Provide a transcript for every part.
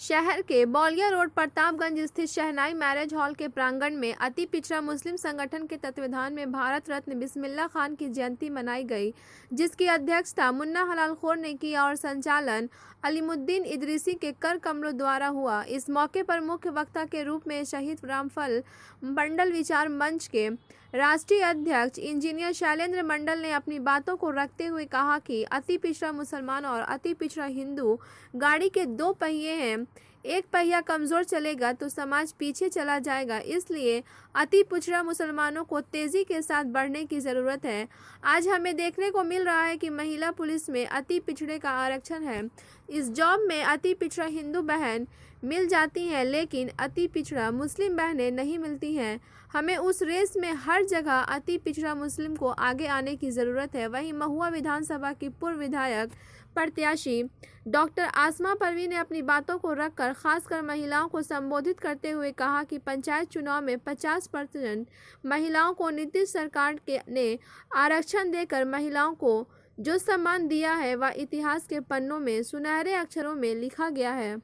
शहर के बौलिया रोड प्रतापगंज स्थित शहनाई मैरिज हॉल के प्रांगण में अति पिछड़ा मुस्लिम संगठन के तत्वावधान में भारत रत्न बिस्मिल्लाह खान की जयंती मनाई गई, जिसकी अध्यक्षता मुन्ना हलाल खोर ने की और संचालन अलीमुद्दीन इदरीसी के कर कमरों द्वारा हुआ। इस मौके पर मुख्य वक्ता के रूप में शहीद रामफल मंडल विचार मंच के राष्ट्रीय अध्यक्ष इंजीनियर शैलेंद्र मंडल ने अपनी बातों को रखते हुए कहा कि अति पिछड़ा मुसलमान और अति पिछड़ा हिंदू गाड़ी के दो पहिए हैं। एक पहिया कमज़ोर चलेगा तो समाज पीछे चला जाएगा, इसलिए अति पिछड़ा मुसलमानों को तेज़ी के साथ बढ़ने की ज़रूरत है। आज हमें देखने को मिल रहा है कि महिला पुलिस में अति पिछड़े का आरक्षण है। इस जॉब में अति पिछड़ा हिंदू बहन मिल जाती हैं, लेकिन अति पिछड़ा मुस्लिम बहनें नहीं मिलती हैं। हमें उस रेस में हर जगह अति पिछड़ा मुस्लिम को आगे आने की ज़रूरत है। वहीं महुआ विधानसभा की पूर्व विधायक प्रत्याशी डॉक्टर आसमा परवीन ने अपनी बातों को रखकर खासकर महिलाओं को संबोधित करते हुए कहा कि पंचायत चुनाव में 50% महिलाओं को नीतीश सरकार ने आरक्षण देकर महिलाओं को जो सम्मान दिया है वह इतिहास के पन्नों में सुनहरे अक्षरों में लिखा गया है।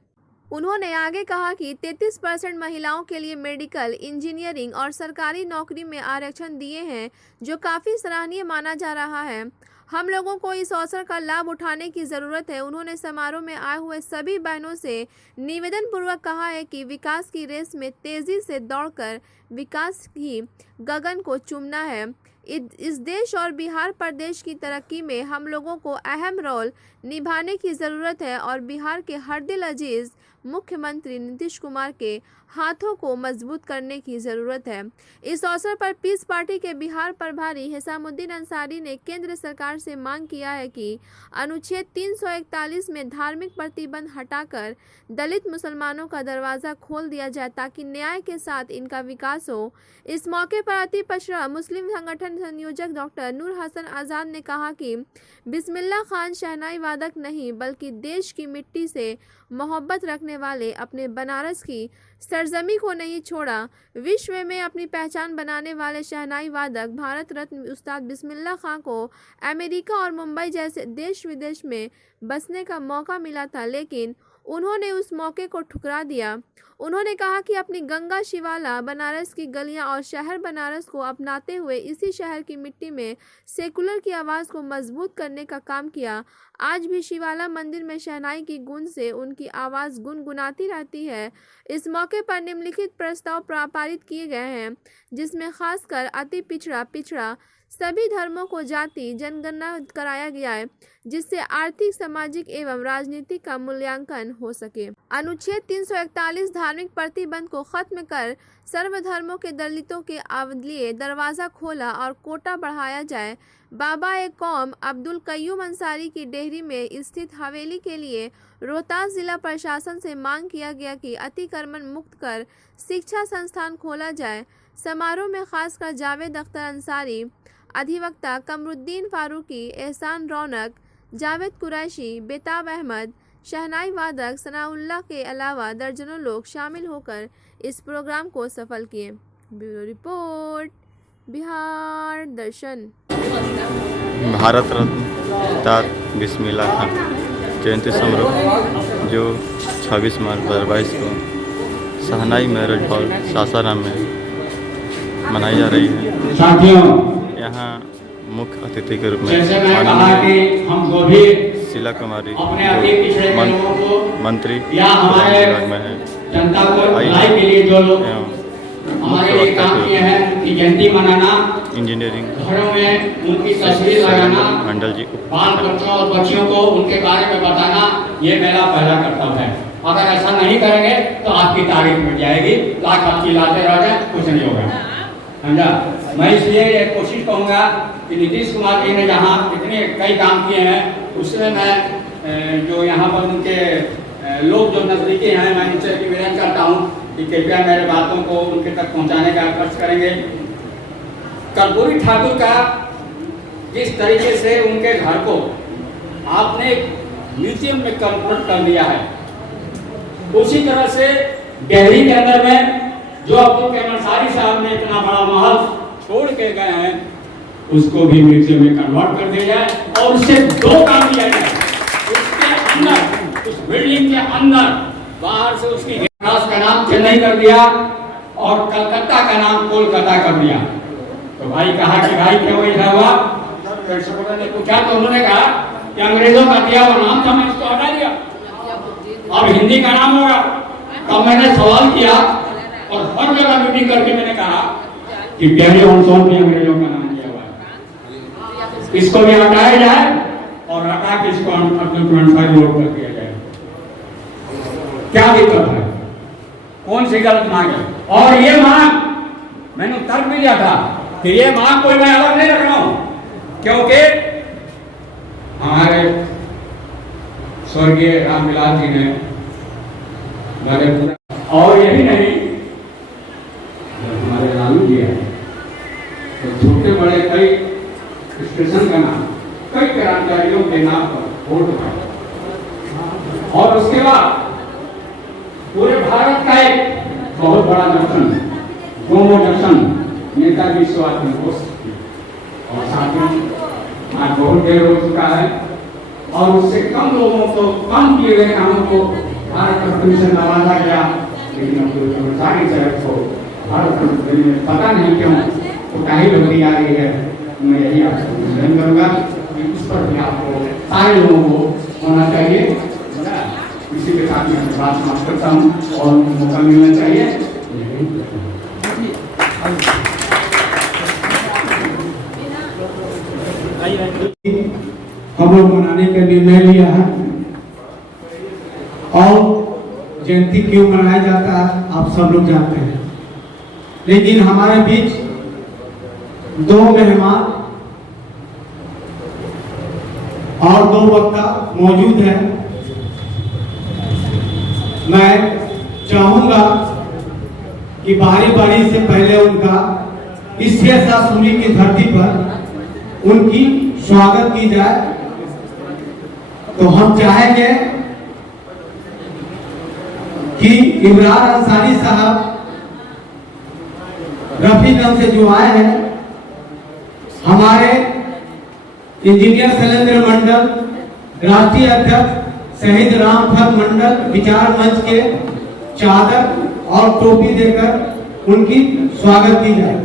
उन्होंने आगे कहा कि 33% महिलाओं के लिए मेडिकल, इंजीनियरिंग और सरकारी नौकरी में आरक्षण दिए हैं, जो काफ़ी सराहनीय माना जा रहा है। हम लोगों को इस अवसर का लाभ उठाने की ज़रूरत है। उन्होंने समारोह में आए हुए सभी बहनों से निवेदन पूर्वक कहा है कि विकास की रेस में तेज़ी से दौड़कर विकास की गगन को चूमना है। इस देश और बिहार प्रदेश की तरक्की में हम लोगों को अहम रोल निभाने की ज़रूरत है और बिहार के हर दिल अजीज़ मुख्यमंत्री नीतीश कुमार के हाथों को मजबूत करने की ज़रूरत है। इस अवसर पर पीस पार्टी के बिहार प्रभारी हिसामुद्दीन अंसारी ने केंद्र सरकार से मांग किया है कि अनुच्छेद 341 में धार्मिक प्रतिबंध हटाकर दलित मुसलमानों का दरवाज़ा खोल दिया जाए ताकि न्याय के साथ इनका विकास हो। इस मौके पर अति पिछड़ा मुस्लिम संगठन संयोजक डॉक्टर नूर हसन आज़ाद ने कहा कि बिस्मिल्लाह खान शहनाई वादक नहीं बल्कि देश की मिट्टी से मोहब्बत रखने वाले अपने बनारस की सरजमी को नहीं छोड़ा। विश्व में अपनी पहचान बनाने वाले शहनाई वादक भारत रत्न उस्ताद बिस्मिल्लाह खान को अमेरिका और मुंबई जैसे देश विदेश में बसने का मौका मिला था, लेकिन उन्होंने उस मौके को ठुकरा दिया। उन्होंने कहा कि अपनी गंगा शिवाला बनारस की गलियां और शहर बनारस को अपनाते हुए इसी शहर की मिट्टी में सेकुलर की आवाज़ को मजबूत करने का काम किया। आज भी शिवाला मंदिर में शहनाई की गूंज से उनकी आवाज़ गुनगुनाती रहती है। इस मौके पर निम्नलिखित प्रस्ताव पारित किए गए हैं, जिसमें खासकर अति पिछड़ा सभी धर्मों को जाति जनगणना कराया गया है, जिससे आर्थिक, सामाजिक एवं राजनीतिक का मूल्यांकन हो सके। अनुच्छेद 341 धार्मिक प्रतिबंध को खत्म कर सर्वधर्मों के दलितों के लिए दरवाज़ा खोला और कोटा बढ़ाया जाए। बाबा ए कौम अब्दुल कय्यूम अंसारी की डेहरी में स्थित हवेली के लिए रोहतास जिला प्रशासन से मांग किया गया कि अतिक्रमण मुक्त कर शिक्षा संस्थान खोला जाए। समारोह में खासकर जावेद अख्तर अंसारी, अधिवक्ता कमरुद्दीन फारूकी, एहसान रौनक, जावेद कुरैशी, बेताब अहमद, शहनाई वादक सनाउल्लाह के अलावा दर्जनों लोग शामिल होकर इस प्रोग्राम को सफल किए। ब्यूरो रिपोर्ट, बिहार दर्शन। भारत रत्न उस्ताद बिस्मिल्लाह खान जयंती समारोह जो 26 मार्च 2022 को शहनाई मैरिज हॉल सासाराम में मनाई जा रही है। साथियों, यहाँ मुख्य अतिथि के रूप में माननीय शीला कुमारी मंत्री विभाग में है, जनता को भलाई के लिए जो लोग हमारे लिए काम किए हैं, उनकी जयंती मनाना, इंजीनियरिंग घरों में उनकी तस्वीर लगाना, मंडल जी बाल बच्चों और बच्चियों को उनके बारे में बताना, ये मेरा पहला कर्तव्य है। अगर ऐसा नहीं करेंगे तो आपकी तारीफ मिट जाएगी, लाख आप चिल्लाते रह जाए, कुछ नहीं होगा। समझा? मैं इसलिए ये कोशिश करूँगा कि नीतीश कुमार जी ने जहाँ इतने कई काम किए हैं, उसमें मैं जो यहाँ पर उनके लोग जो नजदीकी हैं, मैं उनसे निवेदन करता हूँ कि कृपया मेरे बातों को उनके तक पहुँचाने का खर्च करेंगे। कर्पूरी ठाकुर का जिस तरीके से उनके घर को आपने म्यूजियम में कन्वर्ट कर दिया है, उसी तरह से डेहरी के अंदर में जो अब्दुल कय्यूम अंसारी साहब ने इतना बड़ा महल छोड़ के गए हैं, उसको भी म्यूजियम में कन्वर्ट कर दिया जाए और उससे दो काम किया जाए। उसके अंदर, उस बिल्डिंग के अंदर बाहर से उसकी महाराष्ट्र का नाम चेन्नई कर दिया और कलकत्ता का नाम कोलकाता कर दिया। तो भाई कहा कि भाई क्यों ऐसा हुआ? प्रिंसिपल ने पूछा तो उन्होंने कहा कि अंग्रेजों का दिया हुआ नाम था, मैं इसको हटा दिया, अब हिंदी का नाम होगा। तब मैंने सवाल किया और हर जगह मीटिंग करके मैंने कहा कि प्यारे ऑनसोन भी अंग्रेजों का नाम दिया हुआ है, इसको भी हटाया जाए और हटा के इसको अब्दुल 25 रोड कर दिया जाए। क्या दिक्कत है? कौन सी गलत मांग है? और ये मांग मैंने तर्क भी दिया था कि ये मांग कोई मैं अलग नहीं रख रहा हूं, क्योंकि हमारे स्वर्गीय रामविलास जी ने बड़े पूरा, और यही नहीं हमारे लालू जी है तो छोटे बड़े कई स्टेशन का नाम कई कर्मचारियों के नाम पर वोट पाए। और उसके बाद पूरे भारत का एक बहुत बड़ा जंक्शन गोमो जंक्शन नेताजी सुभाष चंद्र बोस, और साथ में आज बहुत देर हो चुका है और उससे कम लोगों को कम किए गए कामों को भारत रत्न से नवाजा गया, लेकिन अब्दुल कलाम साहब को भारत रत्न में पता नहीं क्यों उठाई बदली आ रही है। मैं यही आपसे निवेदन करूंगा कि इस पर भी आपको सारे लोगों को होना चाहिए। इसी के साथ मैं बात समाप्त करता हूँ और मौका मिलना चाहिए। हम लोग मनाने का निर्णय लिया है और जयंती क्यों मनाया जाता है आप सब लोग जानते हैं, लेकिन हमारे बीच दो मेहमान और दो वक्ता मौजूद हैं। मैं चाहूंगा कि बारी बारी से पहले उनका इस शेषासुरी की धरती पर उनकी स्वागत की जाए। तो हम चाहेंगे कि इमरान अंसारी साहब रफीगंज से जो आए हैं, हमारे इंजीनियर शैलेंद्र मंडल, राष्ट्रीय अध्यक्ष शहीद रामफल मंडल विचार मंच के चादर और टोपी देकर उनकी स्वागत की जाए।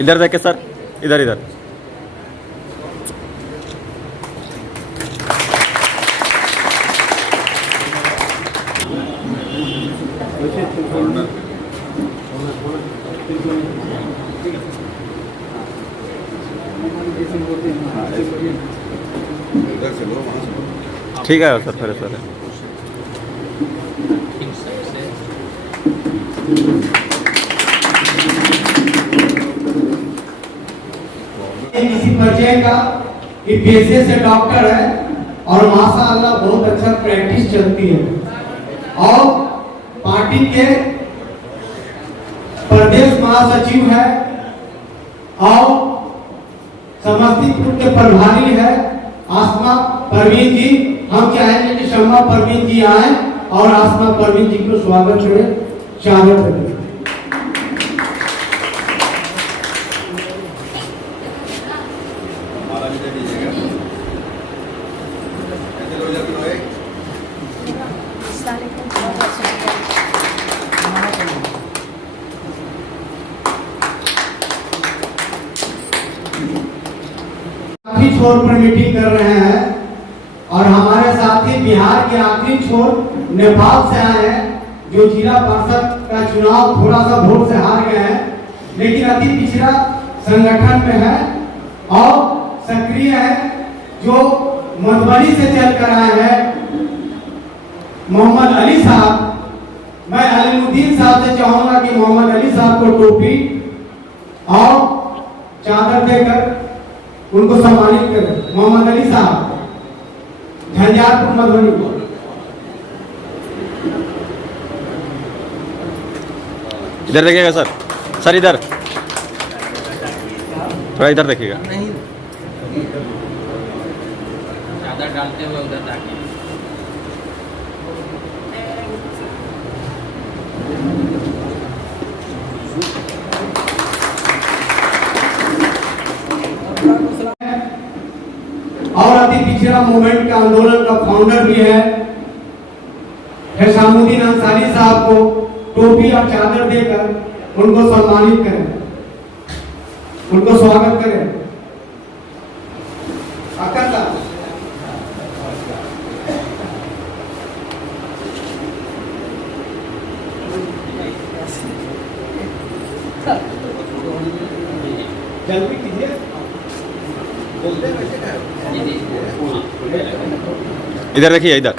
इधर देखे सर, इधर इधर। ठीक है सर, फिर सर किसी परिचय का कि पेशे से डॉक्टर है और माशाअल्लाह बहुत अच्छा प्रैक्टिस चलती है और पार्टी के प्रदेश महासचिव है और समस्तीपुर के प्रभारी है आसमा परवीन जी। हम चाहेंगे कि शम्मा परवीन जी आए और आसमा परवीन जी को स्वागत करें, स्वागत करें। आखिरी छोर पर मीटिंग कर रहे हैं और हमारे साथी बिहार के आखिरी छोर नेपाल से आए हैं, जो जिला परिषद का चुनाव थोड़ा सा वोट से हार गए हैं, लेकिन अति पिछड़ा संगठन में है और सक्रिय है, जो मधुबनी से चलकर आए हैं मोहम्मद अली साहब। मैं अलीमुद्दीन साहब से चाहूंगा कि मोहम्मद अली साहब को टोपी और चादर देकर उनको सम्मानित करें। मोहम्मद अली साहब, झंझारपुर मधुबनी। इधर देखिएगा सर, सर इधर थोड़ा इधर देखिएगा। चादर डालते हुए उधर ताकि अति पिछड़ा मूवमेंट का आंदोलन का फाउंडर भी है शामुद्दीन अंसारी साहब को टोपी और चादर देकर उनको सम्मानित करें, उनको स्वागत करें। अक्कर साहब जल्दी कीजिए, बोलते हैं वैसे क्या? इधर देखिए, इधर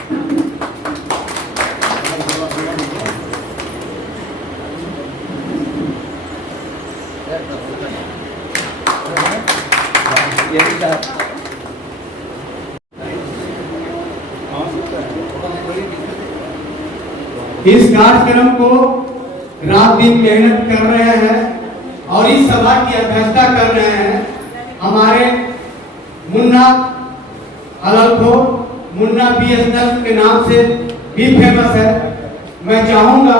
इस कार्यक्रम को रात दिन मेहनत कर रहे हैं और इस सभा की अध्यक्षता कर रहे हैं हमारे मुन्ना अलखो, मुन्ना BSNL के नाम से भी फेमस है। मैं चाहूंगा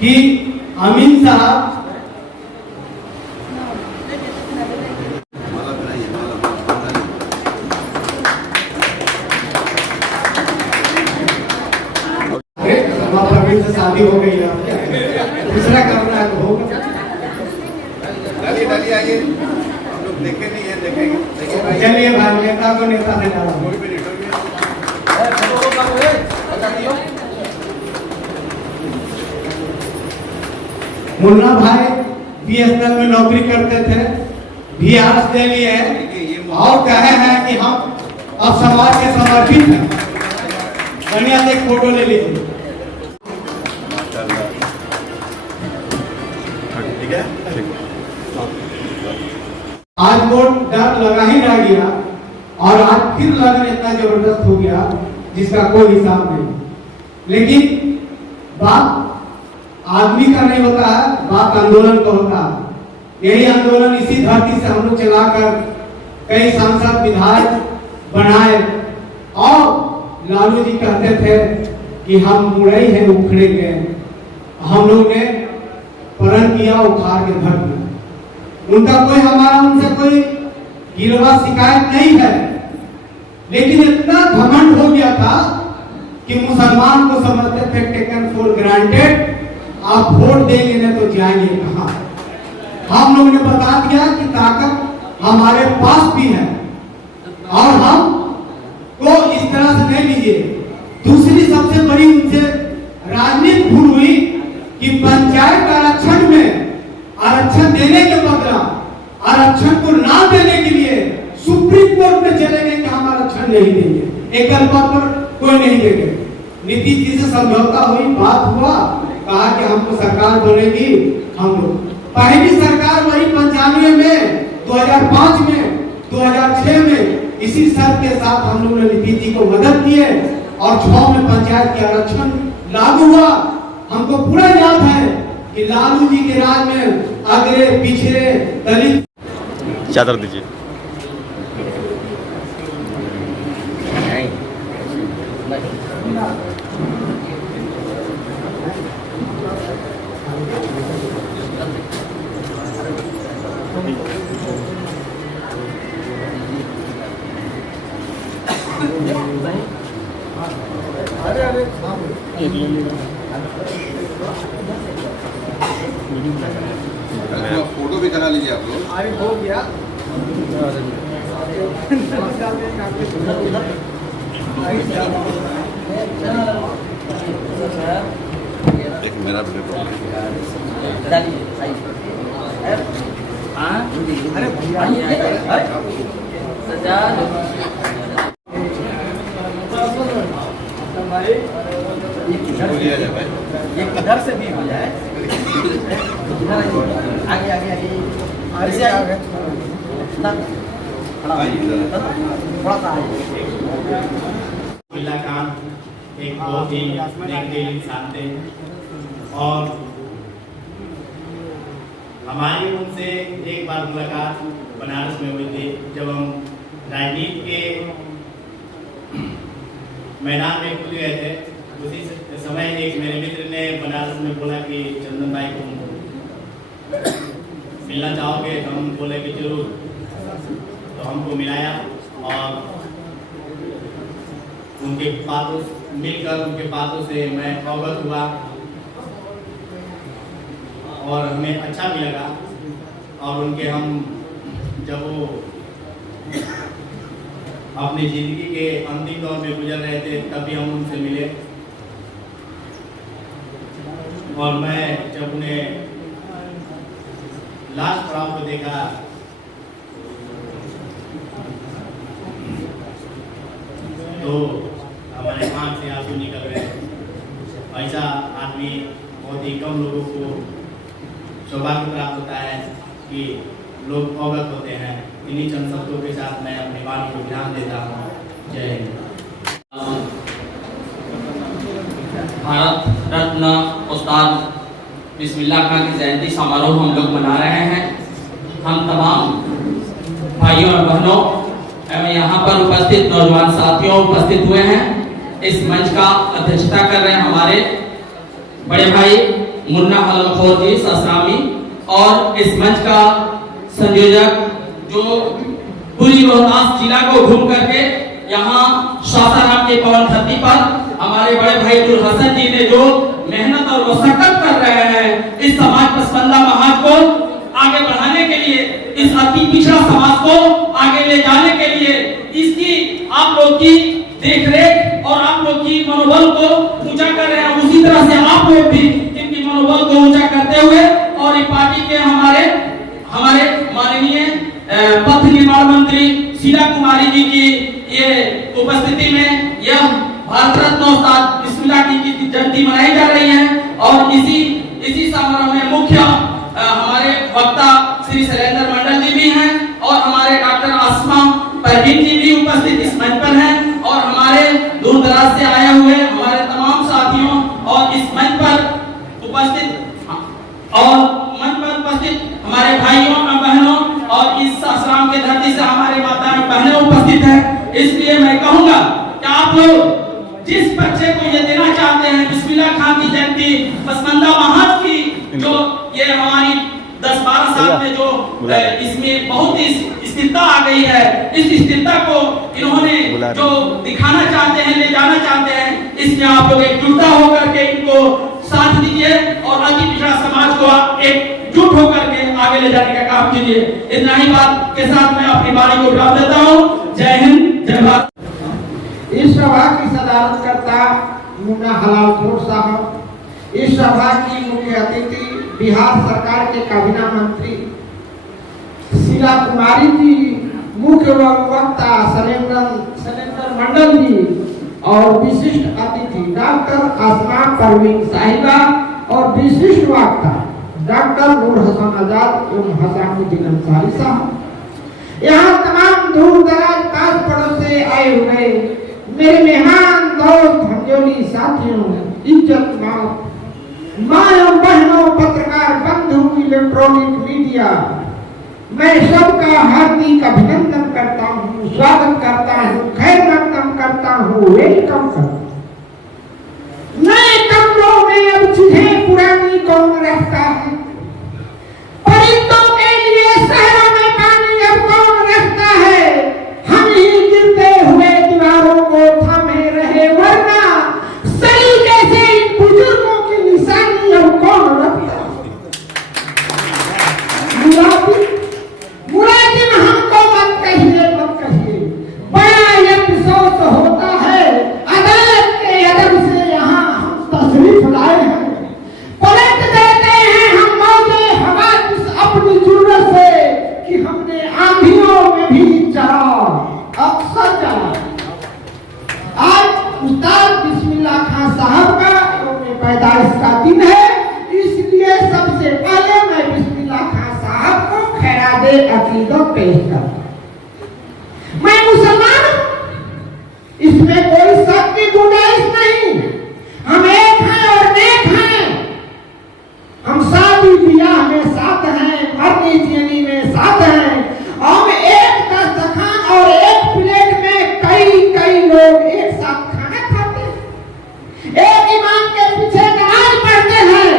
कि अमीन साहब से शादी हो गई है, दूसरा करना है तो होगा। डालिए आइए, हम लोग देखे नहीं है, देखेंगे। चलिए भाई, नेता को नेता से डाला कोई भी नहीं मुन्ना भाई BSNL में नौकरी करते थे, बिहार ले लिए हैं और कहे हैं कि हम अब समाज के समर्पित हैं। बढ़िया से एक फोटो ले लीजिए। ठीक है। आज वो डर लगा ही रह गया और आज फिर लगन इतना जबरदस्त हो गया जिसका कोई हिसाब नहीं। लेकिन बात आदमी का नहीं होता है, बात आंदोलन का होता है। यही आंदोलन इसी धरती से हम लोग चलाकर कई सांसद विधायक बनाए और लालू जी कहते थे कि हम मुड़ई है उखड़ेंगे। हम लोग ने प्रण किया, उखाड़ के धर दिया। उनका कोई हमारा उनसे कोई गिरवा शिकायत नहीं है, लेकिन इतना घमंड हो गया था कि मुसलमान को समझते थे टेकन फॉर ग्रांटेड, आप वोट देंगे ना तो जाएंगे कहां। हम लोगों ने बता दिया कि ताकत हमारे पास भी है और हम को इस तरह से नहीं लीजिए। दूसरी सबसे बड़ी उनसे राजनीति भूल हुई कि पंचायत आरक्षण में आरक्षण देने के बदला आरक्षण को ना देने के लिए सुप्रीम कोर्ट में चले गए कि हम आरक्षण नहीं देंगे, एक बात पर कोई नहीं देंगे। नीतीश जी से समझौता हुई, बात हुआ, कहा कि हमको सरकार बनेगी। हम लोग पहली सरकार वही 95 में, 2005 में, 2006 में इसी शर्त के साथ हम लोगों ने नीतीश जी को मदद किए और 6 में पंचायत के आरक्षण लागू हुआ। हमको पूरा याद है कि लालू जी के राज में अगरे पिछड़े दलित चादर दीजिए। फोटो भी करा लीजिए आप लोग। अरे हो गया। एक मेरा वीडियो अरे लिया जाए भाई। ये किधर से भी हो जाए, आगे आगे आगे थोड़ा सा बिल्ला खान एक बहुत ही नेक दिल इंसान थे और हमारी उनसे एक बार मुलाकात बनारस में हुई थी जब हम राजनीति के मैदान में खुल गए थे। उसी समय एक मेरे मित्र ने बनारस में बोला कि चंदन भाई को मिलना चाहोगे? तो हम बोले कि जरूर। तो हमको मिलाया और उनके बातों मिलकर उनके बातों से मैं अवगत हुआ और हमें अच्छा भी लगा। और उनके हम जब वो अपनी ज़िंदगी के अंतिम दौर में गुजर रहे थे तभी हम उनसे मिले और मैं जब उन्हें लास्ट पड़ाव को देखा तो हमारे आँख से आंसू निकल गए। ऐसा आदमी बहुत ही कम लोगों को सौभाग्य प्राप्त होता है कि लोग अवगत होते हैं। इन्हीं चंद शब्दों के साथ मैं अपनी वाणी को ध्यान देता हूँ। जय हिंद। भारत रत्न उस्ताद बिस्मिल्लाह खान की जयंती समारोह हम लोग मना रहे हैं। हम तमाम भाइयों और बहनों एवं यहाँ पर उपस्थित नौजवान साथियों उपस्थित हुए हैं। इस मंच का अध्यक्षता कर रहे हैं हमारे बड़े भाई मुन्ना हलाल जी ससरामी और इस मंच का संयोजक जो पूरी रोहतास जिला को घूम करके यहाँ सासाराम के पवन धरती पर हमारे बड़े भाई अब्दुल हसन जी ने जो मेहनत और मशक्कत कर रहे हैं इस समाज पसंदा महाज को आगे बढ़ाने के लिए, इस अति पिछड़ा समाज को आगे ले जाने के लिए इसकी आप लोग की देखरेख और आप लोग की मनोबल को ऊंचा कर रहे हैं। उसी तरह से आप लोग भी इनकी मनोबल को ऊंचा करते हुए और इस पार्टी के हमारे माननीय पथ निर्माण मंत्री शीला कुमारी जी की ये उपस्थिति में यह भारत रत्न उस्ताद बिस्मिल्लाह की जयंती मनाई जा रही है। और इसी समारोह में मुख्य हमारे वक्ता श्री शैलेंद्र मंडल जी भी हैं और हमारे डॉक्टर आसमा परवीन जी भी उपस्थित इस मंच पर हैं और हमारे दूर दराज से आए हुए हमारे तमाम साथियों और इस मंच पर उपस्थित हमारे भाइयों और बहनों और इस आश्रम के धरती से हमारे माताएं बहनें उपस्थित हैं। इसलिए मैं कहूंगा कि आप लोग जिस बच्चे को ये देना चाहते हैं बिस्मिल्लाह खान की जयंती पसमंदा महाज की जो ये हमारी 10-12 साल में जो इसमें बहुत ही स्थिरता आ गई है, इस स्थिरता को इन्होंने जो दिखाना चाहते हैं ले जाना चाहते हैं, इसमें आप लोग एकजुटता होकर के इनको साथ दीजिए और अति पिछड़ा समाज को एकजुट होकर के आगे ले जाने का काम कीजिए। इतना ही बात के साथ मैं अपनी वाणी को विराम देता हूँ। जय हिंद, जय भारत। इस सभा की सदारत करता मुन्ना हलाल साहब, इस सभा की मुख्य अतिथि बिहार सरकार के काबीना मंत्री शीला कुमारी जी, मुख्य वक्ता शैलेंद्र मंडल जी और विशिष्ट अतिथि डॉक्टर आसमा परवीन साहिबा और विशिष्ट वक्ता डॉक्टर नूर हसन आजाद एवं हसानुद्दीन अंसारी साहब, यहाँ तमाम दूर दराज पास पड़ोस से आए हुए मेरे मेहमान दोस्त भंजोली साथियों, इज्जत माँ एवं बहनों, पत्रकार बंधु, इलेक्ट्रॉनिक मीडिया, मैं सबका हार्दिक अभिनंदन करता हूँ, स्वागत करता हूँ, खैर मकदम करता हूँ, वेलकम करता हूँ। नए कमरों में अब चीजें पुरानी कौन रखता है, परिंदों के लिए शहरों में पानी अब कौन रखता है, हम ही गिरते हुए दीवारों को थामे रहे, वरना सलीके से इन बुजुर्गों की निशानी अब कौन रखता है। मुलाजिम हमको मत कहिए, बड़ा अफसोस होता है अदालत के अदब से यहाँ हम तशरीफ लाए हैं, पलट देते हैं हम मौजे हवा अपनी जरूरत से कि हमने आंधियों में भी चला, अक्सर चला। आज उस्ताद बिस्मिल्लाह खान साहब का पैदाइश का दिन है, इसलिए सबसे पहले मैं बिस्मिल्लाह खान साहब को खैरात अकीदत पेश करता हूं। मैं मुसलमान हूं, इसमें कोई शक की गुंजाइश नहीं। हम एक हैं और नेक हैं, हम शादी ब्याह में साथ हैं, मरनी जीनी में साथ हैं, हम एक दस्तरखान और एक प्लेट में कई लोग एक साथ खाना खाते हैं, एक इमाम के पीछे नमाज पढ़ते हैं,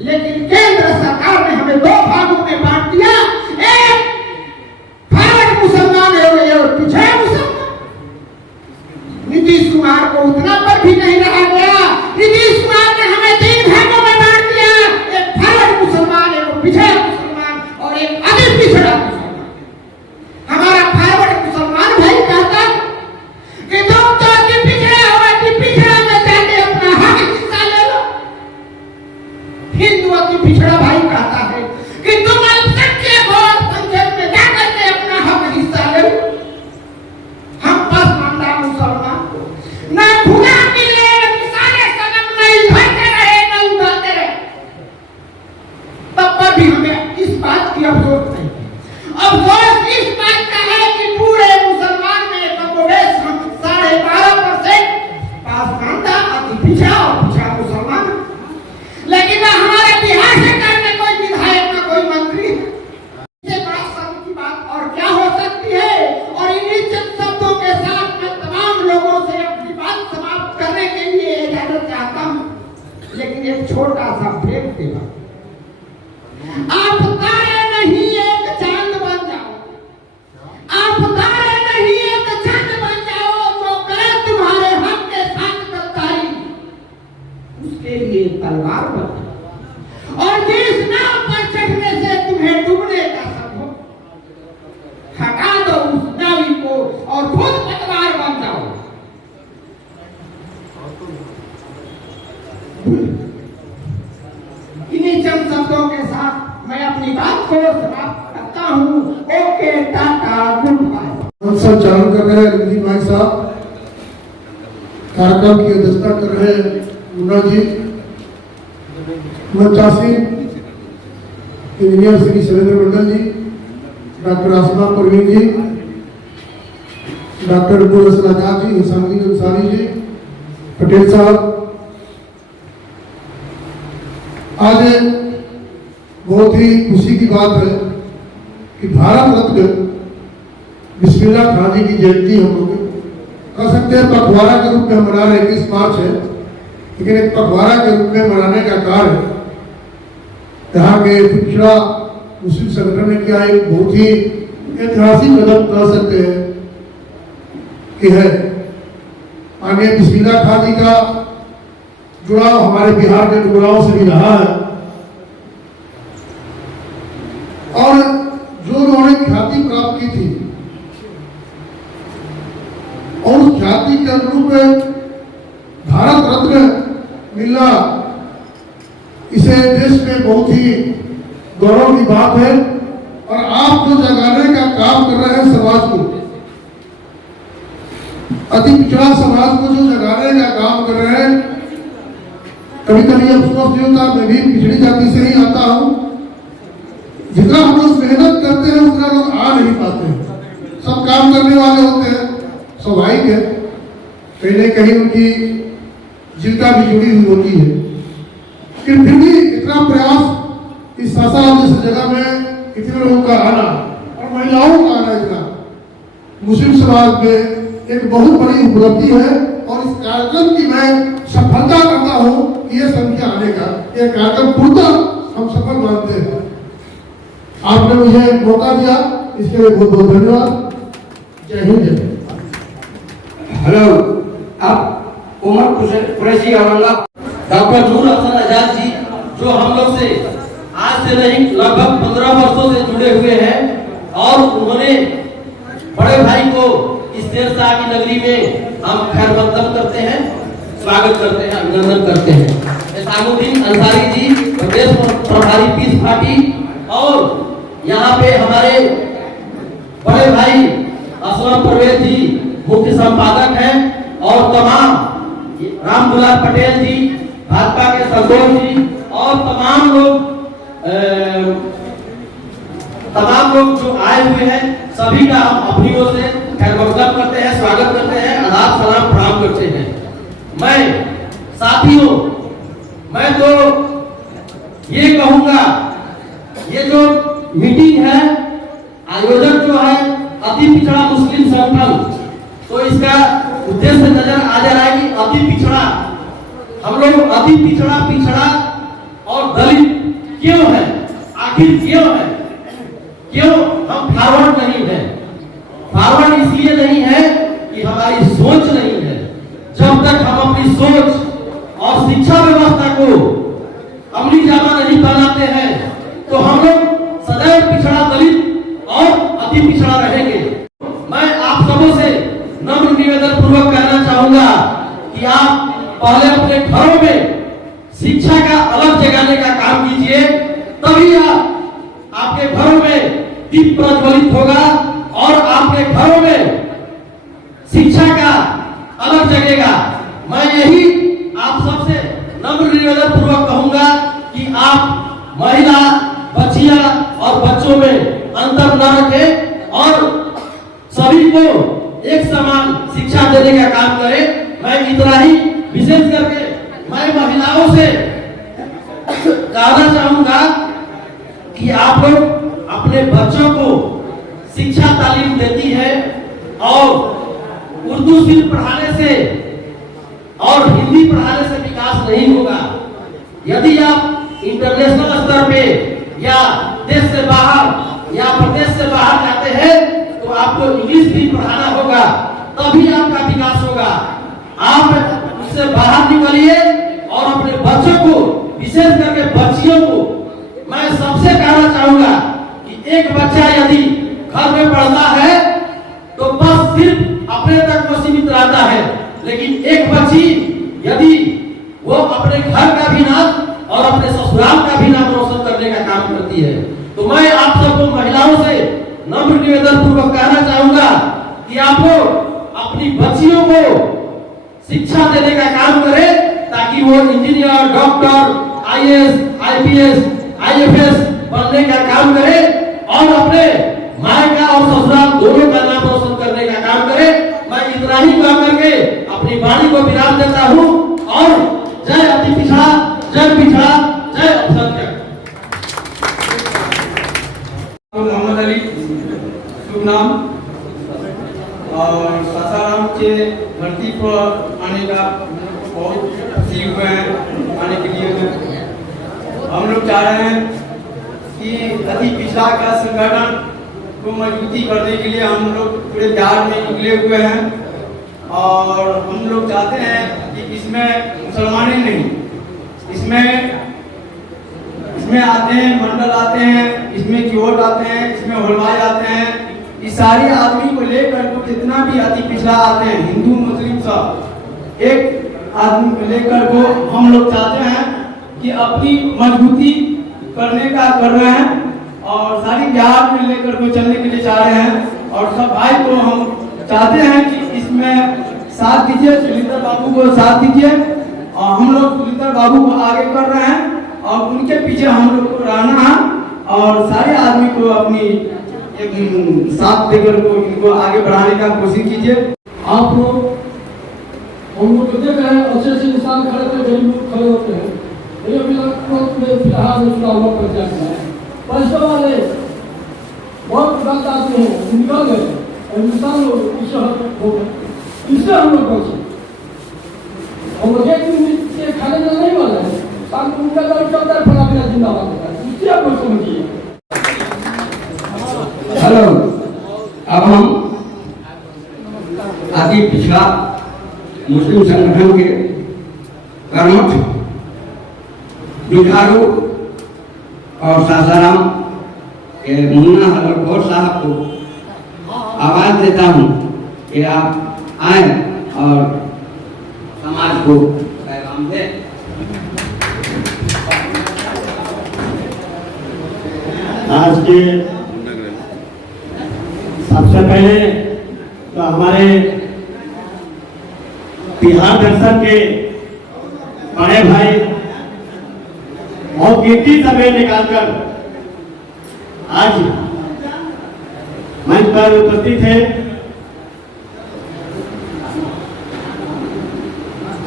लेकिन केंद्र सरकार ने हमें दो भागों में बांट दिया, एक भारत मुसलमान है और पीछे उतना पर भी नहीं रहा गया। नीतीश कुमार ने हमें 3 भागों में बांट दिया, एक फॉरवर्ड मुसलमान, एक पिछड़ा मुसलमान और एक अति पिछड़ा मुसलमान। हमारा फॉरवर्ड मुसलमान भाई कहता कि तुम तो अति पिछड़ा हो, अति पिछड़ा में जाके अपना हक हिस्सा ले लो। हिंदू अति पिछड़ा भाई कहता है कि तुम अल्पसंख्यक हो, संसद में जाकर के अपना हक हिस्सा ले लो। हम पसमानदा मुसलमान ना खुदा मिले, मिसाले सनम नहीं धरते रहे, ना उधरते रहे, तब पर भी हमें इस बात की अफसोस नहीं है। अफसोस इस बात का है कि पूरे मुसलमान में कमोबेश हम 12.5% पसमानदा, अति पिछड़ा और पिछड़ा मुसलमान। लेकिन ना हमारे बिहार सरकार में कोई विधायक, ना कोई मंत्री। इससे बड़ा शर्म की बात और क्या हो सकती है। और इन्हीं चंद शब्दों के साथ मैं तमाम लोगों से अपनी बात समाप्त करने के लिए इजाजत चाहता हूँ। लेकिन एक छोटा सा ब्रेक देगा। आप तारे नहीं एक चांद बन जाओ, आप तारे नहीं एक चांद बन जाओ, जो करे तुम्हारे हक के साथ गद्दारी, उसके लिए तलवार बन जाओ। और जिस नाव पर चढ़ने से तुम्हें डूबने का सब हो, हटा दो उस नावी को और खुद पतवार बन जाओ। इन्हीं चंद शब्दों के साथ मैं अपनी बात को समाप्त करता हूँ। Okay, tata, good bye. संचालन कर रहे हैं रंजीत भाई साहब, कार्यक्रम की अध्यक्षता कर रहे हैं मुन्ना जी, मंचासी इंजीनियर श्री शैलेंद्र मंडल जी, डॉक्टर आसमा परवीन जी, डॉक्टर अब्दुल हसन आजाद जी, हिसामुद्दीन अंसारी जी, पटेल साहब। आज बहुत ही खुशी की बात है कि भारत रत्न बिस्मिल्लाह खान जी की जयंती हम लोग कह सकते हैं पखवाड़ा के रूप में मना रहे। 21 मार्च है, लेकिन एक पखवाड़ा के रूप में मनाने का कार्य यहाँ के पिछड़ा मुस्लिम संगठन ने किया। एक बहुत ही ऐतिहासिक कदम कह सकते हैं कि है। आगे बिस्मिल्लाह खान जी का जुड़ाव हमारे बिहार के टुकड़ाओं से भी रहा है और जो उन्होंने ख्याति प्राप्त की थी और उस ख्याति के अनुरूप भारत रत्न मिलना, इसे देश में बहुत ही गौरव की बात है। और आप जो जगाने का काम कर रहे हैं समाज को, अति पिछड़ा समाज को जो जगाने का काम कर रहे हैं, कभी कभी अफसोस नहीं होता, मैं भी पिछड़ी जाति से ही आता हूँ। जितना हम लोग मेहनत करते हैं उतना लोग आ नहीं पाते हैं। सब काम करने वाले होते हैं, स्वाभाविक है, कहीं न कहीं उनकी जीविका भी जुड़ी हुई होती है। लेकिन फिर भी इतना प्रयास इस सासाराम जैसी जगह में इतने लोगों का आना और महिलाओं का आना, इतना मुस्लिम समाज में एक बहुत बड़ी उपलब्धि है। और इस कार्यक्रम की मैं सफलता करता हूँ कि ये संख्या आने का, ये कार्यक्रम पूर्णतः हम सफल मानते हैं। आपने मुझे मौका दिया, इसके लिए बहुत बहुत धन्यवाद। जय हिंद, जय हिंद। हेलो, आप उमर कुरैशी औरंगाबाद। डॉक्टर नूर हसन आजाद जी, जो हम लोग से आज से नहीं लगभग 15 वर्षों से जुड़े हुए हैं और उन्होंने बड़े भाई को इस शेरशाह की नगरी में हम खैर मकदम करते हैं, स्वागत करते हैं, अभिनंदन करते हैं। हिसामुद्दीन अंसारी जी, प्रदेश प्रभारी पीस पार्टी, और यहाँ पे हमारे बड़े भाई असलम परवेज जी मुख्य संपादक हैं, और तमाम राम दुलार पटेल जी, भाजपा के संतोष जी, और तमाम लोग जो आए हुए हैं, सभी का हम अपनी ओर से खैर मकदम करते हैं, स्वागत करते हैं, आदाब सलाम प्रणाम करते हैं। मैं साथियों, मैं तो ये कहूंगा, ये जो मीटिंग है, आयोजक जो है अति पिछड़ा मुस्लिम संगठन, तो इसका उद्देश्य नजर आ जा रहा है कि अति पिछड़ा, हम लोग अति पिछड़ा और दलित क्यों है, आखिर क्यों है, क्यों हम फॉरवर्ड नहीं है। फॉरवर्ड इसलिए नहीं है कि हमारी सोच नहीं है। जब तक हम अपनी सोच और शिक्षा व्यवस्था को अमली जामा नहीं बनाते हैं तो हम लोग सदैव पिछड़ा दलित और अति पिछड़ा रहेंगे। मैं आप सबों से नम्र निवेदन पूर्वक कहना चाहूंगा कि आप पहले अपने घरों में शिक्षा का अलग जगाने का काम कीजिए, तभी आपके घरों में दीप प्रज्वलित होगा और आपके घरों में शिक्षा का अलग जगेगा। मैं यही आप सबसे नम्र निवेदन पूर्वक कहूंगा कि आप महिला, बच्चियां और बच्चों में अंतर न रखें और सभी को एक समान शिक्षा देने का काम करें। मैं इतना ही विशेष करके मैं महिलाओं से कहना चाहूंगा कि आप लोग अपने बच्चों को शिक्षा तालीम देती है और उर्दू सिर्फ पढ़ाने से और हिंदी पढ़ाने से विकास नहीं होगा। यदि आप इंटरनेशनल स्तर पे या देश से बाहर या प्रदेश से बाहर जाते हैं तो आपको इंग्लिश भी पढ़ाना होगा, तभी आपका विकास होगा। आप उससे बाहर निकलिए और अपने बच्चों को, विशेष करके बच्चियों को मैं सबसे कहना चाहूंगा कि एक बच्चा यदि घर में पढ़ता है तो बस सिर्फ अपने तक वो सीमित रहता है, लेकिन एक बच्ची यदि वो अपने घर का भी नाम और अपने ससुराल का भी नाम रोशन करने का काम करती है। तो मैं आप सबको महिलाओं से नम्र निवेदन पूर्वक कहना चाहूंगा कि आप लोग अपनी बच्चियों को शिक्षा देने का काम करें ताकि वो engineer, doctor, IAS, IPS, IFS बनने का काम करे और अपने माँ का और ससुराल दोनों का नाम रोशन करने का काम करे। मैं इतना ही कह करके अपनी वाणी को विराम देता हूँ और जय अति पिछड़ा, जय पिछड़ा, जय अल्पसंख्यक। मोहम्मद अली शुभ नाम और सासाराम के धरती पर आने का बहुत खुशी हुए हैं आने के लिए। हम लोग चाह रहे हैं कि अति पिछड़ा का संगठन को मजबूती करने के लिए हम लोग पूरे बिहार में निकले हुए हैं और हम लोग चाहते हैं कि इसमें मुसलमान ही नहीं, इसमें आते हैं, मंडल आते हैं, इसमें किवट आते हैं, इसमें हलवाई आते हैं, इस सारे आदमी को लेकर तो जितना भी अति पिछड़ा आते हैं, हिंदू मुस्लिम सब एक आदमी को लेकर को हम लोग चाहते हैं कि अपनी मजबूती करने का कर रहे हैं और सारी बिहार में लेकर को चलने के लिए चाह रहे हैं। और सब भाई को हम चाहते हैं कि इसमें साथ दीजिए, सुलिंदर बाबू को साथ दीजिए और हम लोग सुलिंदर बाबू को आगे कर रहे हैं और उनके पीछे हम लोग को रहना है और सारे आदमी को अपनी एक साथ देकर को इनको आगे बढ़ाने का कोशिश कीजिए। आप लोग हम लोग देख रहे हैं अच्छे अच्छे इंसान खड़े थे, गरीब लोग खड़े होते हैं। ये फिलहाल चुनाव पंचायत है, पैसे वाले बहुत गलत आते हैं, निकल गए और इंसान लोग इससे हम लोग बचे। हम लोग एक दिन से खाने में नहीं वाले हैं, शाम को उनका दौर चलता है, फला फिला जिंदाबाद होता है, इससे आप लोग समझिए। हेलो, अब हम अति पिछड़ा मुस्लिम संगठन के कर्मठ जुझारू और सासाराम के मुन्ना हलरखोर साहब को आवाज देता हूँ कि आप आए और समाज को पैगाम दें। आज के सबसे पहले तो हमारे बिहार दर्शन के बड़े भाई बहुत कीमती समय निकालकर आज मंच पर उपस्थित है।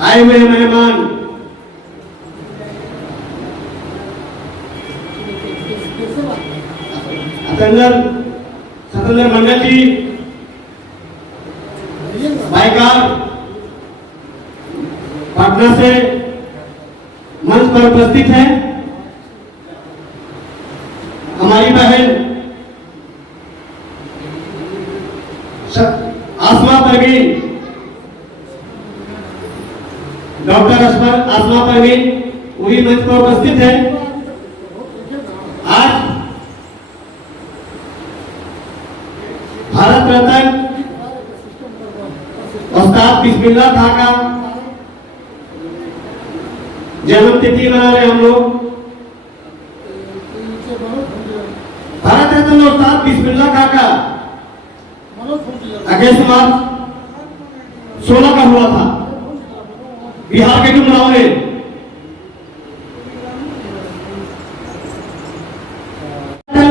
आए हुए मेहमान सतेंद्र मंडल जी बाइकार पटना से मंच पर उपस्थित हैं। हमारी बहन आसमा परवीन डॉक्टर आसमा परवीन वही मंच पर उपस्थित है। आज भारत रत्न उस्ताद बिस्मिल्लाह खां का जन्म तिथि मना रहे हम लोग। भारत रत्न उस्ताद बिस्मिल्लाह खां का 21 मार्च 16 का हुआ था बिहार के डुमराव में।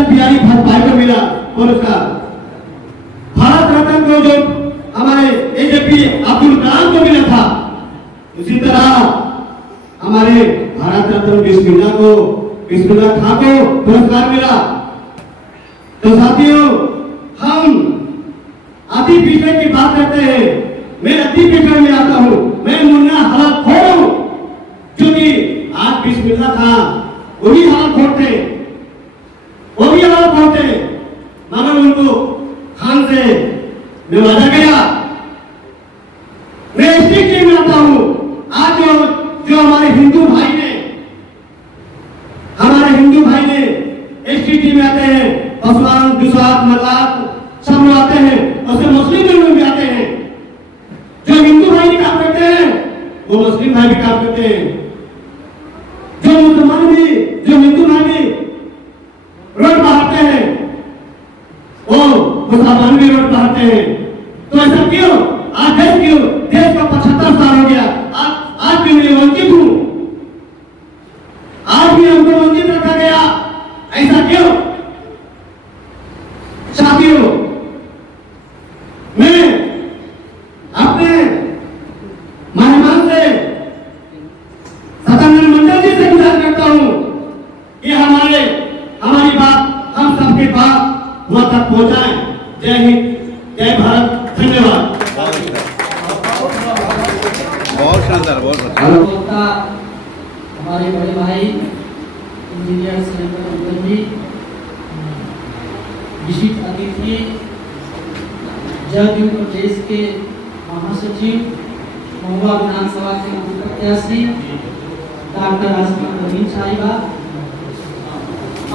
बिहारी भाई को मिला पुरस्कार। भारत रत्न को जो हमारे एजेपी अब्दुल कलाम को मिला था, उसी तरह हमारे भारत रत्न बिस्मिल्लाह खां को पुरस्कार मिला। तो साथियों, हम अति पिछड़े की बात करते हैं। मैं अति पिछड़े में आता हूँ, मैं मुन्ना हालत खोर हूँ, क्योंकि आज बिस्मिल्लाह खां वही हालत खोर थे, मगर उनको खान से नवाजा गया। मैं इसी टीम में आता हूँ। आज जो हमारे हिंदू भाई ने एसटीटी में आते हैं, पासवान, दुसाद, मल्लाक सब लोग आते हैं, और से मुस्लिम लोग भी आते हैं। जो हिंदू भाई भी काम करते हैं वो मुस्लिम भाई भी काम करते हैं। जो हिंदू भाई भी रोड बहाते हैं, वो मुसलमान भी रोड बहाते हैं। तो ऐसा क्यों? आज देश का 75 साल हो गया, आज भी मैं वंचित हूँ, आज भी हमको वंचित रखा गया। ऐसा क्यों? साथियों, मैं अपने मेहमान से सदानंद मंडल जी से गुजारिश करता हूँ कि हमारी बात हम सबके पास वहां तक पहुंचाएं। जय हिंद, जय भारत, धन्यवाद। बहुत शानदार, बहुत अच्छा। हमारे बड़े भाई इंजीनियर श्री जी, विशिष्ट अतिथि जदयू प्रदेश के महासचिव, महुआ विधानसभा के प्रत्याशी डॉक्टर आसमा परवीन साहिबा,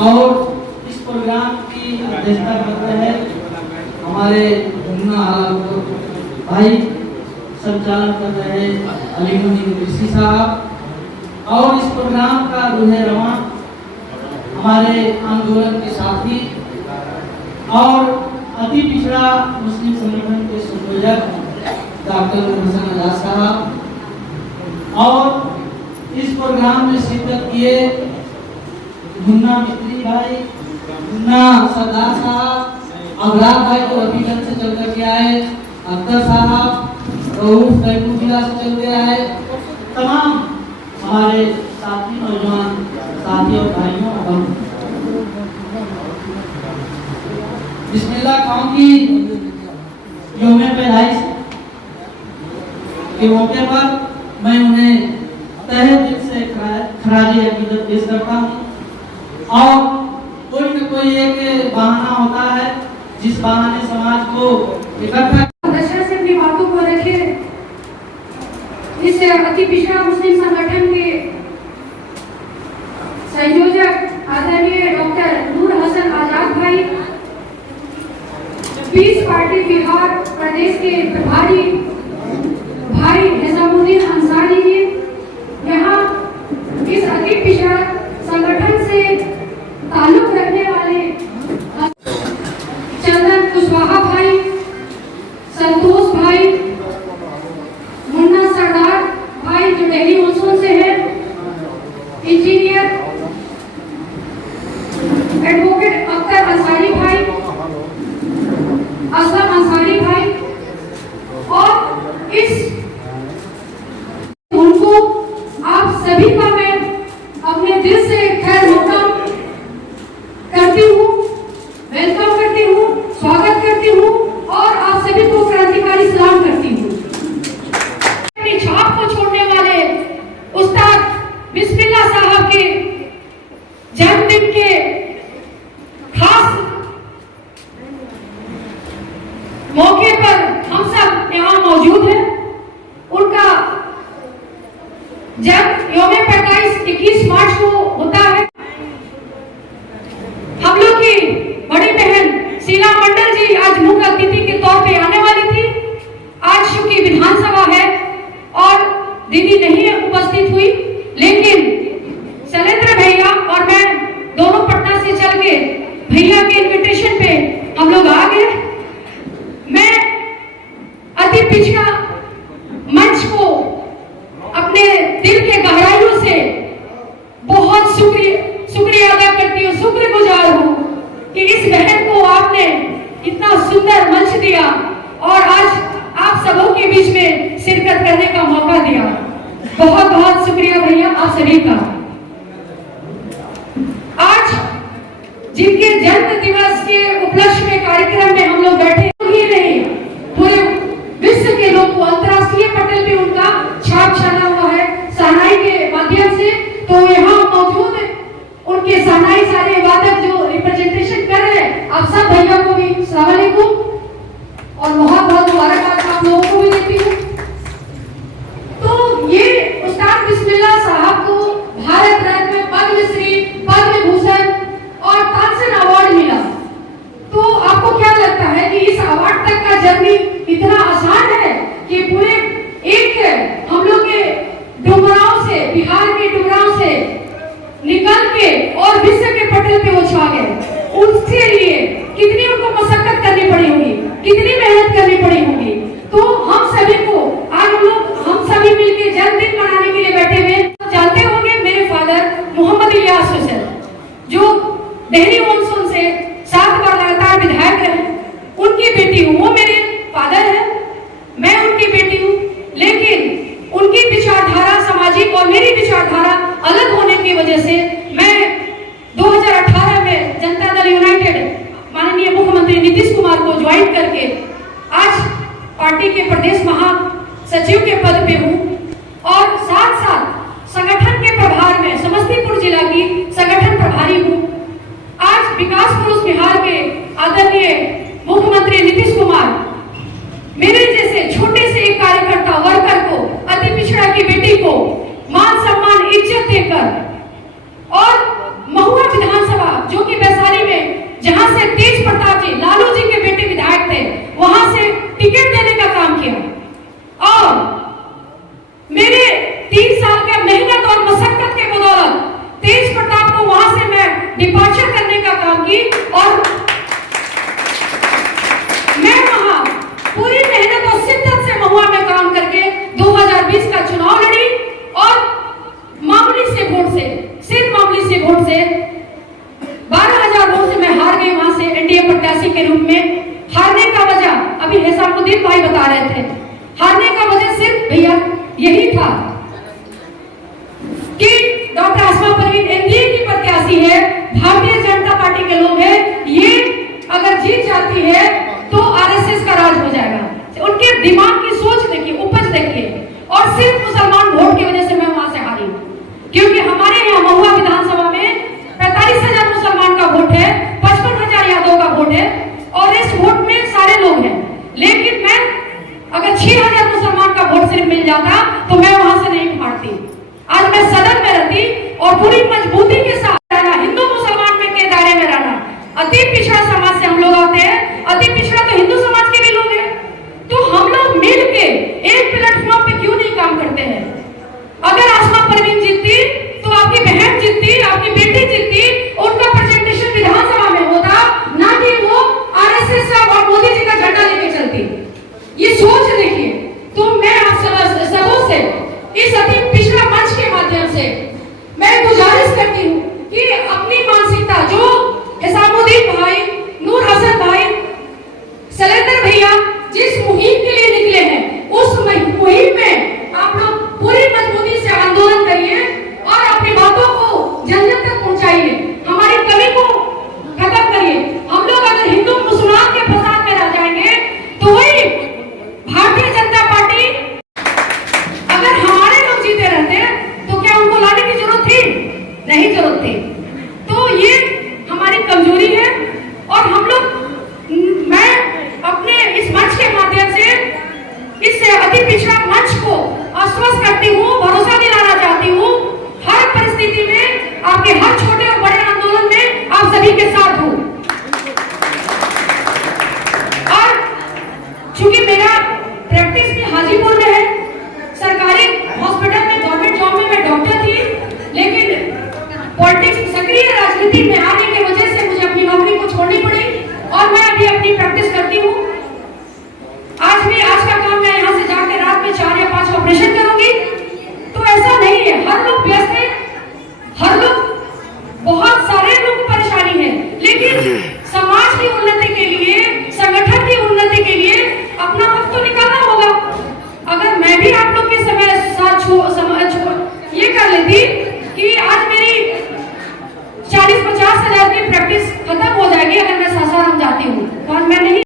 और इस प्रोग्राम की अध्यक्षता कर रहे हैं हमारे मुन्ना भाई, संचालन कर रहे हैं अलीमुद्दीन ऋषि साहब, और इस प्रोग्राम का रूह रवां हमारे आंदोलन के साथी और अति पिछड़ा मुस्लिम संगठन के संयोजक डॉक्टर हसन आजाद साहब, और इस प्रोग्राम में शिरकत किए मुन्ना मिस्त्री भाई, मुन्ना सरदार साहब, अबरार भाई जो अभिगंज से चल करके आए, अख्तर साहब, रऊफ कैमूर जिला से चल के आए, तमाम हमारे साथी नौजवान साथी और भाइयों, और बिस्मिल्लाह खां की यौम पैदाइश के मौके पर मैं उन्हें तहे दिल से खराज अकीदत पेश करता हूँ। और कोई न कोई एक बहाना होता है जिस बहाने समाज को इकट्ठा दशा से अपनी बातों को रखे। इस अति पिछड़ा मुस्लिम संगठन के संयोजक आदरणीय डॉक्टर नूर हसन आजाद भाई, पीस पार्टी बिहार प्रदेश के प्रभारी भाई निजामुद्दीन अंसारी जी, यहाँ इस अति पिछड़ा संगठन से ताल्लुक रखने वाले चंदन कुशवाहा भाई, संतोष भाई, मुन्ना सरदार भाई जो दिल्ली मानसून से है, इंजीनियर एडवोकेट अख्तर अंसारी भाई, असलम अंसारी भाई, और इस उनको आप सभी का मैं अपने दिल से खैर मकदम करती हूँ, वेलकम करती हूँ, स्वागत करती हूँ, और आप सभी को क्रांतिकारी सलाम करती हूँ। अपनी छाप को छोड़ने वाले उस्ताद बिस्मिल्लाह साहब के जन्मदिन के खास मौके पर हम सब यहाँ मौजूद हैं। उनका मंच दिया और आज आप सबों के बीच में शिरकत करने का मौका दिया। बहुत बहुत शुक्रिया भैया आप सभी का। आज जिनके जन्म दिवस के उपलक्ष्य में कार्यक्रम में हम लोग बैठे ही नहीं, पूरे विश्व के लोग को अंतर्राष्ट्रीय पटल पे उनका छाप छाना हुआ है शहनाई के माध्यम से। तो यहाँ मौजूद उनके शहनाई सारे वादक जो रिप्रेजेंटेशन कर रहे हैं, आप सब भैया को भी अस्सलाम वालेकुम और बहुत बहुत मुबारकबाद आप लोगों को भी देती हूँ। तो ये उस्ताद बिस्मिल्लाह साहब को भारत रत्न, पद्मश्री, पद्म भूषण और तानसेन अवार्ड मिला। तो आपको क्या लगता है कि इस अवार्ड तक का जर्नी इतना आसान है कि पूरे एक हम लोग के डुमराव से, बिहार के डुमराव से निकल के और विश्व के पटल पे वो छा गए। उसके लिए कितनी उनको मशक्कत करनी पड़ी होगी, कितनी मेहनत करनी पड़ी होगी। तो हम सभी को आज हम सभी मिलकर जन्मदिन मनाने के लिए बैठे हुए। जानते होंगे मेरे फादर मोहम्मद इलियास हुसैन जो देहरी मानसून से 7 बार लगातार विधायक रहे, उनकी बेटी हूँ। वो मेरे फादर है, मैं उनकी बेटी हूँ, लेकिन उनकी विचारधारा सामाजिक और मेरी विचारधारा अलग होने की वजह से मैं 2018 में जनता दल यूनाइटेड माननीय मुख्यमंत्री नीतीश कुमार को ज्वाइन करके आज पार्टी के प्रदेश महासचिव के पद पे हूँ और साथ साथ संगठन के प्रभार में समस्तीपुर जिला की संगठन प्रभारी हूँ। आज विकास पुरुष बिहार के आदरणीय मुख्यमंत्री नीतीश कुमार मेरे जैसे छोटे से एक कार्यकर्ता वर्कर को, अति पिछड़ा की बेटी को मान सम्मान इज्जत देकर और महुआ विधानसभा जो कि वैशाली में जहां से तेज प्रताप जी लालू जी के बेटे विधायक थे, वहां से टिकट देने का काम किया और मेरे 3 साल के मेहनत और मशक्कत के बदौलत तेज प्रताप को वहां से मैं डिपार्चर करने का काम की और मैं वहां पूरी मेहनत और शिद्दत से महुआ में काम करके 2020 का चुनाव लड़ी और मामूली से वोट से, सिर्फ मामूली से वोट से 12,000 वोट से मैं हार गई। वहां से एनडीए प्रत्याशी के रूप में हारने का वजह अभी हिसामुद्दीन भाई बता रहे थे, हारने का वजह सिर्फ भैया यही था कि डॉक्टर आसमा परवीन एनडीए की प्रत्याशी है, भारतीय जनता पार्टी के लोग हैं, ये अगर जीत जाती है तो आरएसएस का राज हो जाएगा। उनके दिमाग की सोच देखिए, उपज देखिए, और सिर्फ मुसलमान वोट की वजह से मैं वहां से हारी, क्योंकि हमारे यहाँ महुआ विधानसभा में 45,000 मुसलमान का वोट है, 55,000 यादव का वोट है और इस वोट में सारे लोग हैं। लेकिन मैं अगर 6,000 मुसलमान का वोट सिर्फ मिल जाता तो मैं वहां से नहीं फाड़ती, आज मैं सदन में रहती और पूरी मजबूती के साथ रहना, हिंदू मुसलमान में के दायरे में रहना। अति पिछड़ा समाज से हम लोग आते हैं, अति पिछड़ा तो हिंदू समाज के भी लोग हैं, तो हम लोग मिल के एक प्लेटफॉर्म पे क्यों नहीं काम करते हैं? अगर आसमा परवीन जीतती तो आपकी बहन जीतती, आपकी बेटी जीतती, उनका प्रेजेंटेशन विधानसभा में होता, ना कि वो आरएसएस और मोदी जी का झंडा लेके चलती। ये सोच देखिए। तो मैं आप सबों से इस अति पिछड़ा मंच के माध्यम से मैं गुजारिश करती हूँ कि अपनी मानसिकता जो हिसामुद्दीन भाई, नूर हसन भाई, शैलेंद्र भैया जिस मुहिम के लिए निकले हैं, उस मुहिम में आप लोग पूरी मजबूती से आंदोलन करिए और अपनी बातों को जन जन तक पहुंचाइए, हमारी कमी को खत्म करिए। हम लोग अगर हिंदू मुसलमान के फसाद में रह जाएंगे तो वही भारतीय जनता पार्टी, अगर हमारे लोग जीते रहते तो क्या उनको लाने की जरूरत थी? नहीं जरूरत थी। तो ये हमारी कमजोरी है और हम लोग, मैं अपने इस मंच के माध्यम से जय हिंद।